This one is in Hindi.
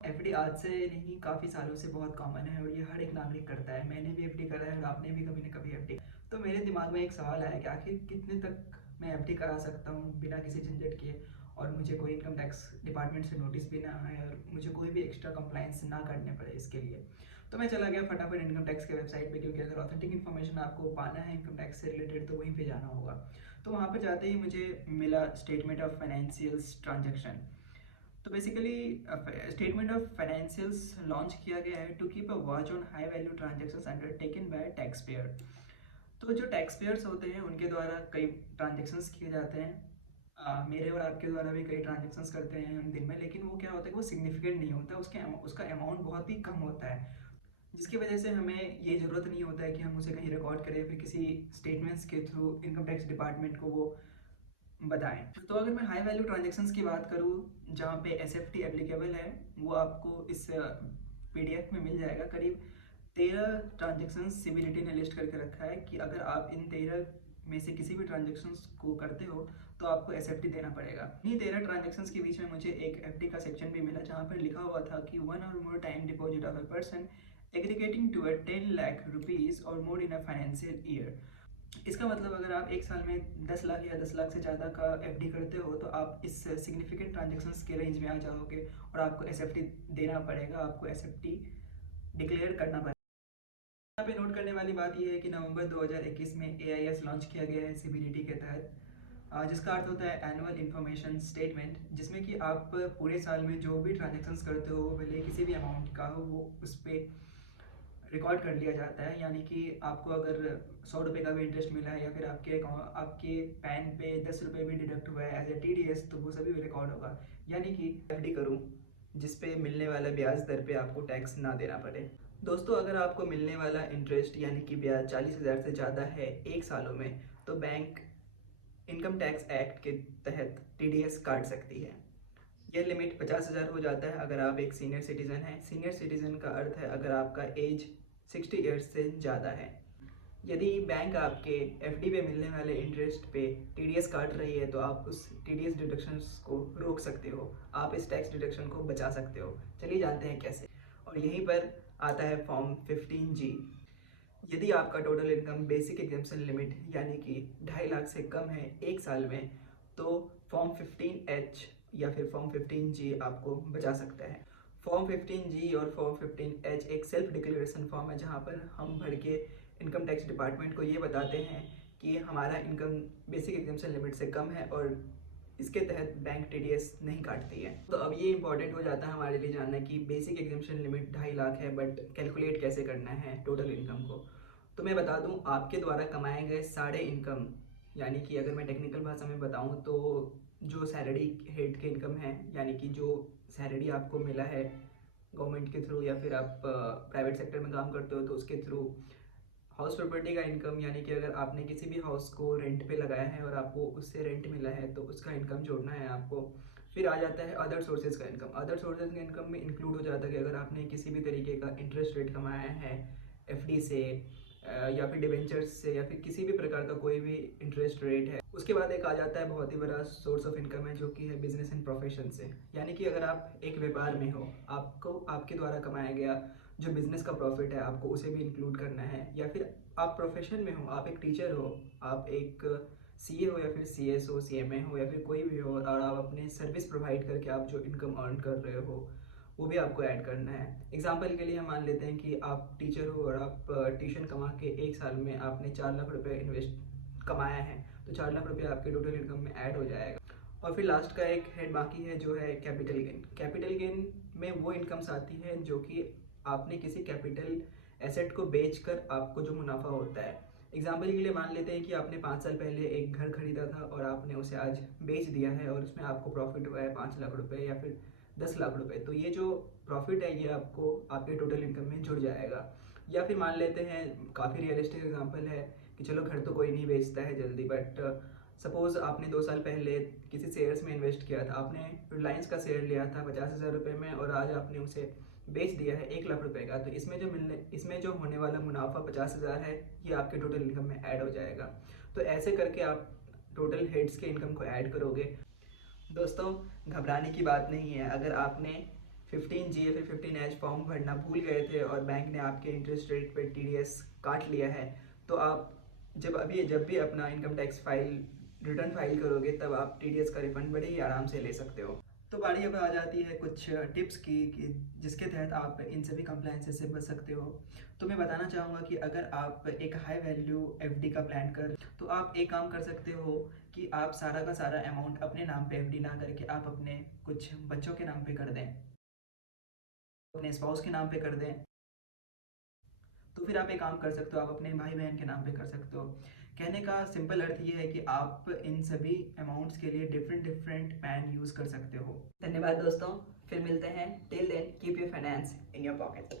एफडी आज से नहीं, काफ़ी सालों से बहुत कॉमन है और ये हर एक नागरिक करता है। मैंने भी एफडी करा है और आपने भी कभी न कभी एफडी। तो मेरे दिमाग में एक सवाल आया कि आखिर कितने तक मैं एफडी करा सकता हूँ बिना किसी झंझट के, और मुझे कोई इनकम टैक्स डिपार्टमेंट से नोटिस भी ना आए और मुझे कोई भी एक्स्ट्रा कंप्लाइंस ना करने पड़े इसके लिए। तो मैं चला गया फटाफट इनकम टैक्स के वेबसाइट पे, क्योंकि अगर ऑथेंटिक इन्फॉर्मेशन आपको पाना है इनकम टैक्स से रिलेटेड तो वहीं पे जाना होगा। तो वहाँ पे जाते ही मुझे मिला स्टेटमेंट ऑफ फाइनेंशियल्स ट्रांजेक्शन। तो basically statement of financials launch किया गया है to keep a watch on high value transactions undertaken by tax payer. तो जो टैक्स पेयर्स होते हैं उनके द्वारा कई ट्रांजेक्शन्स किए जाते हैं। मेरे और आपके द्वारा भी कई ट्रांजेक्शन्स करते हैं हम दिन में, लेकिन वो क्या होता है कि वो सिग्निफिकेंट नहीं होता, उसका अमाउंट बहुत ही कम होता है, जिसकी वजह से हमें ये ज़रूरत नहीं होता है कि हम उसे कहीं रिकॉर्ड करें फिर किसी स्टेटमेंट्स के थ्रू इनकम टैक्स डिपार्टमेंट को वो बताएं। तो अगर मैं हाई वैल्यू ट्रांजेक्शन्स की बात करूँ जहाँ पे एस एफ टी एप्लीकेबल है, वो आपको इस पीडीएफ में मिल जाएगा। करीब 13 ट्रांजेक्शन्स सीबीडीटी ने लिस्ट करके रखा है कि अगर आप इन 13 में से किसी भी ट्रांजेक्शन्स को करते हो तो आपको एस एफ टी देना पड़ेगा। इन्हीं 13 ट्रांजेक्शन्स के बीच में मुझे एक एफ डी का सेक्शन भी मिला जहाँ पर लिखा हुआ था कि one or more time deposit of a person aggregating to 10 lakh rupees or more in a financial year. इसका मतलब अगर आप एक साल में 10 लाख या 10 लाख से ज़्यादा का एफडी करते हो तो आप इस सिग्निफिकेंट ट्रांजेक्शन्स के रेंज में आ जाओगे और आपको एसएफटी देना पड़ेगा, आपको एसएफटी डिक्लेयर करना पड़ेगा। यहाँ पे नोट करने वाली बात यह है कि नवंबर 2021 में एआईएस लॉन्च किया गया है सीबीडीटी के तहत, जिसका अर्थ होता है एनुअल इन्फॉर्मेशन स्टेटमेंट, जिसमें कि आप पूरे साल में जो भी ट्रांजेक्शन्स करते हो भले किसी भी अमाउंट का हो वो उस पर रिकॉर्ड कर लिया जाता है। यानी कि आपको अगर 100 रुपये का भी इंटरेस्ट मिला है या फिर आपके पैन पे 10 रुपये भी डिडक्ट हुआ है एज ए TDS, तो वो सभी रिकॉर्ड होगा। यानी कि एफडी करूँ जिस पे मिलने वाला ब्याज दर पे आपको टैक्स ना देना पड़े। दोस्तों, अगर आपको मिलने वाला इंटरेस्ट यानी कि ब्याज 40,000 से ज़्यादा है एक सालों में, तो बैंक इनकम टैक्स एक्ट के तहत TDS काट सकती है। यह लिमिट 50,000 हो जाता है अगर आप एक सीनियर सिटीज़न हैं। सीनियर सिटीज़न का अर्थ है अगर आपका एज 60 ईयर्स से ज़्यादा है। यदि बैंक आपके एफडी पे मिलने वाले इंटरेस्ट पे टीडीएस काट रही है तो आप उस टीडीएस डिडक्शंस को रोक सकते हो, आप इस टैक्स डिडक्शन को बचा सकते हो। चलिए जानते हैं कैसे। और यहीं पर आता है फॉर्म 15G। यदि आपका total income basic exemption limit यानी कि 2.5 लाख से कम है एक साल में, तो फॉर्म 15H या फिर फॉर्म 15G आपको बचा सकता है। फॉर्म 15G और फॉर्म 15H एक सेल्फ डिक्लेरेशन फॉर्म है जहाँ पर हम भर के इनकम टैक्स डिपार्टमेंट को ये बताते हैं कि हमारा इनकम बेसिक एग्जेम्पशन लिमिट से कम है और इसके तहत बैंक टीडीएस नहीं काटती है। तो अब ये इंपॉर्टेंट हो जाता है हमारे लिए जानना कि बेसिक एग्जेम्पशन लिमिट 2.5 लाख है, बट कैलकुलेट कैसे करना है टोटल इनकम को। तो मैं बता दूं, आपके द्वारा कमाए गए सारे इनकम, यानी कि अगर मैं टेक्निकल भाषा में बताऊं तो जो सैलरी हेड के इनकम है, यानी कि जो सैलरी आपको मिला है गवर्नमेंट के थ्रू या फिर आप प्राइवेट सेक्टर में काम करते हो तो उसके थ्रू, हाउस प्रॉपर्टी का इनकम यानी कि अगर आपने किसी भी हाउस को रेंट पे लगाया है और आपको उससे रेंट मिला है तो उसका इनकम जोड़ना है आपको। फिर आ जाता है अदर सोर्सेज का इनकम। अदर सोर्सेज का इनकम में इंक्लूड हो जाता है कि अगर आपने किसी भी तरीके का इंटरेस्ट रेट कमाया है एफडी से या फिर डिवेंचर्स से या फिर किसी भी प्रकार का कोई भी इंटरेस्ट रेट है। उसके बाद एक आ जाता है बहुत ही बड़ा सोर्स ऑफ इनकम है जो कि है बिजनेस एंड प्रोफेशन से। यानी कि अगर आप एक व्यापार में हो, आपको आपके द्वारा कमाया गया जो बिजनेस का प्रॉफिट है आपको उसे भी इंक्लूड करना है। या फिर आप प्रोफेशन में हो, आप एक टीचर हो, आप एक सीए हो या फिर सीएस हो, सीएमए हो या फिर कोई भी हो, और आप अपने सर्विस प्रोवाइड करके आप जो इनकम अर्न कर रहे हो वो भी आपको ऐड करना है। एग्जाम्पल के लिए हम मान लेते हैं कि आप टीचर हो और आप ट्यूशन कमा के एक साल में आपने 4 लाख रुपये इन्वेस्ट कमाया है, तो 4 लाख रुपये आपके टोटल इनकम में ऐड हो जाएगा। और फिर लास्ट का एक हेड बाकी है जो है कैपिटल गेन। कैपिटल गेन में वो इनकम्स आती है जो कि आपने किसी कैपिटल एसेट को बेचकर आपको जो मुनाफा होता है। एग्जाम्पल के लिए मान लेते हैं कि आपने 5 साल पहले एक घर खरीदा था और आपने उसे आज बेच दिया है और उसमें आपको प्रॉफिट हुआ है 5 लाख रुपए या फिर 10 लाख रुपए। तो ये जो प्रॉफिट है ये आपको आपके टोटल इनकम में जुड़ जाएगा। या फिर मान लेते हैं, काफ़ी रियलिस्टिक एग्जाम्पल है कि चलो घर तो कोई नहीं बेचता है जल्दी, बट सपोज़ आपने 2 साल पहले किसी शेयर्स में इन्वेस्ट किया था। आपने रिलायंस का शेयर लिया था 50,000 रुपये में और आज आपने उसे बेच दिया है 1 लाख रुपए का। तो इसमें जो होने वाला मुनाफा 50,000 है ये आपके टोटल इनकम में ऐड हो जाएगा। तो ऐसे करके आप टोटल हेड्स के इनकम को ऐड करोगे। दोस्तों, घबराने की बात नहीं है। अगर आपने 15 जी फिर 15 एच फॉर्म भरना भूल गए थे और बैंक ने आपके इंटरेस्ट रेट पे टीडीएस काट लिया है, तो आप जब भी अपना income tax file return file करोगे तब आप टीडीएस का रिफंड बड़े ही आराम से ले सकते हो। तो बारी अब आ जाती है कुछ टिप्स की कि जिसके तहत आप इन सभी कंप्लायंसेस से बच सकते हो। तो मैं बताना चाहूँगा कि अगर आप एक हाई वैल्यू एफडी का प्लान कर, तो आप एक काम कर सकते हो कि आप सारा का सारा अमाउंट अपने नाम पे एफडी ना करके आप अपने कुछ बच्चों के नाम पे कर दें, अपने स्पाउस के नाम पे कर दें। तो फिर आप एक काम कर सकते हो, आप अपने भाई बहन के नाम पे कर सकते हो। कहने का सिंपल अर्थ ये है कि आप इन सभी अमाउंट्स के लिए डिफरेंट डिफरेंट पैन यूज़ कर सकते हो। धन्यवाद दोस्तों, फिर मिलते हैं। Till then keep your finance in your pocket.